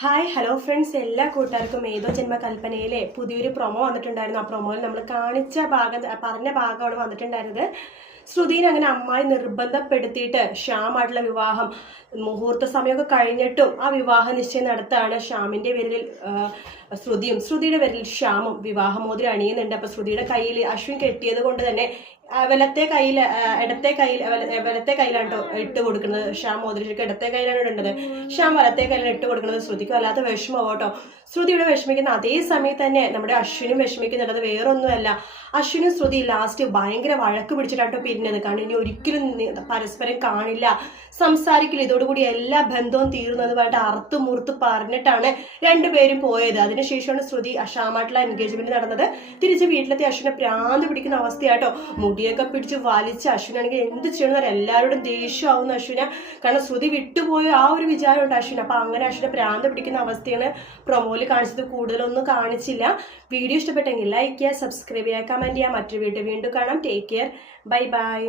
Hi hello friends, എല്ലാ കൂട്ടുകാർക്കും ഏതോ ജന്മകൽപ്പനയിലെ പുതിയൊരു പ്രൊമോ വന്നിട്ടുണ്ടായിരുന്നു. ആ പ്രൊമോയിൽ നമ്മൾ പറഞ്ഞ ഭാഗമാണ് വന്നിട്ടുണ്ടായിരുന്നത്. ശ്രുതിനെ അങ്ങനെ അമ്മായി നിർബന്ധപ്പെടുത്തിയിട്ട് ശ്യാമായിട്ടുള്ള വിവാഹം മുഹൂർത്ത സമയമൊക്കെ കഴിഞ്ഞിട്ടും ആ വിവാഹ നിശ്ചയം നടത്താണ്. ശ്യാമിന്റെ പേരിൽ ശ്രുതിയുടെ പേരിൽ ശ്യാമും വിവാഹമോതിരം അണിയുന്നുണ്ട്. അപ്പൊ ശ്രുതിയുടെ കയ്യിൽ അശ്വിൻ കെട്ടിയത് കൊണ്ട് തന്നെ വലത്തെ കയ്യിലാണ് ഇട്ട് കൊടുക്കുന്നത്. ശ്യാം മോതിരശേഖർ ഇടത്തെ കയ്യിലാണ് ഇടേണ്ടത്. ശ്യാം വലത്തെ കയ്യിലാണ് ഇട്ട് കൊടുക്കുന്നത്. ശ്രുതിക്ക് വല്ലാത്ത വിഷമം കേട്ടോ. ശ്രുതിയുടെ വിഷമിക്കുന്ന അതേ സമയത്ത് തന്നെ നമ്മുടെ അശ്വിനും വിഷമിക്കുന്നുണ്ട്. വേറൊന്നുമല്ല, അശ്വിനും ശ്രുതി ലാസ്റ്റ് ഭയങ്കര വഴക്ക് പിടിച്ചിട്ടാട്ടോ പിരിഞ്ഞത്. കാരണം ഇനി ഒരിക്കലും പരസ്പരം കാണില്ല, സംസാരിക്കില്ല, ഇതോടുകൂടി എല്ലാ ബന്ധവും തീർന്നതുമായിട്ട് അറുത്തുമുറുത്ത് പറഞ്ഞിട്ടാണ് രണ്ടുപേരും പോയത്. അതിനുശേഷമാണ് ശ്രുതി ശ്യാമായിട്ടുള്ള എൻഗേജ്മെന്റ് നടന്നത്. തിരിച്ച് വീട്ടിലെത്തി അശ്വിനെ ഭ്രാന്ത് പിടിക്കുന്ന അവസ്ഥയാട്ടോ. മുടിയൊക്കെ പിടിച്ച് വലിച്ച് അശ്വിനാണെങ്കിൽ എന്ത് ചെയ്യണമെന്ന് എല്ലാവരോടും ദേഷ്യമാവുന്ന അശ്വിന. കാരണം ശ്രുതി വിട്ടുപോയ ആ ഒരു വിചാരമുണ്ട് അശ്വിന്. അപ്പൊ അങ്ങനെ അശ്വിനെ ഭ്രാന്ത് പിടിക്കുന്ന അവസ്ഥയാണ് പ്രൊമോയിൽ കാണിച്ചത്. കൂടുതലൊന്നും കാണിച്ചില്ല. വീഡിയോ ഇഷ്ടപ്പെട്ടെങ്കിൽ ലൈക്ക് ചെയ്യുക, സബ്സ്ക്രൈബ് ചെയ്യുക, കമന്റ് ചെയ്യുക. മറ്റൊരു വീഡിയോ വീണ്ടും കാണാം. Take care, bye bye.